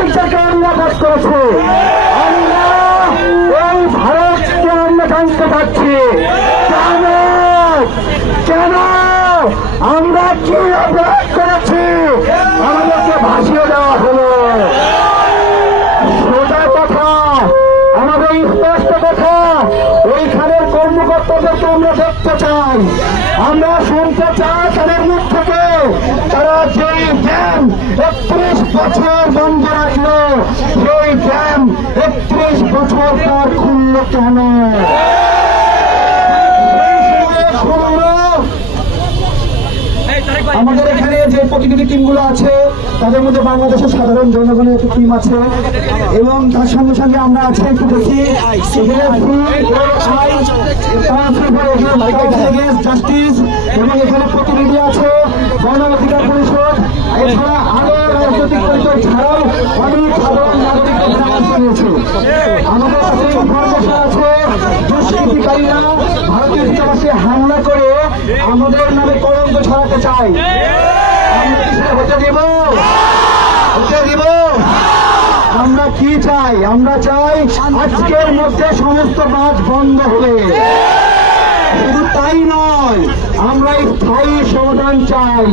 দেশটাকে আমরা বাস করেছি। আমরা এই ভারতকে আমরা জানতে পারছি কেন কেন আমরা কি অপরাধ করেছি আমাদেরকে ভাসিয়ে দেওয়া হলো। সোজা কথা, আমাদের স্পষ্ট কথা, ওইখানের কর্মকর্তাদেরকে আমরা দেখতে চাই, আমরা শুনতে চাই তাদের মুখ থেকে তারা যেই ড্যাম 31 বছর বন্ধ রাখলো, সেই ড্যাম 31 বছর পর খুলল কেন? আমাদের এখানে যে প্রতিনিধি টিমগুলো আছে তাদের মধ্যে বাংলাদেশের সাধারণ জনগণের একটা টিম আছে এবং তার সঙ্গে সঙ্গে আমরা আছি একটু দেখি জাস্টিস এবং এখানে প্রতিনিধি আছে গণ অধিকার পরিষদ, এছাড়া আরো রাজনৈতিক পরিচয় ছাড়াও অনেক সাধারণ নাগরিক রয়েছে। আমাদের কাছে ইনফরমেশন আছে দুষ্কৃতিকারীরা ভারতীয় দূতাবাসে হামলা করে আমাদের নামে কলঙ্ক ছড়াতে চায়। আমরা কি সেটা হতে দিব? আমরা কি চাই? আমরা চাই আজকের মধ্যে সমস্ত কাজ বন্ধ হবে। শুধু তাই নয়, আমরা স্থায়ী সমাধান চাই।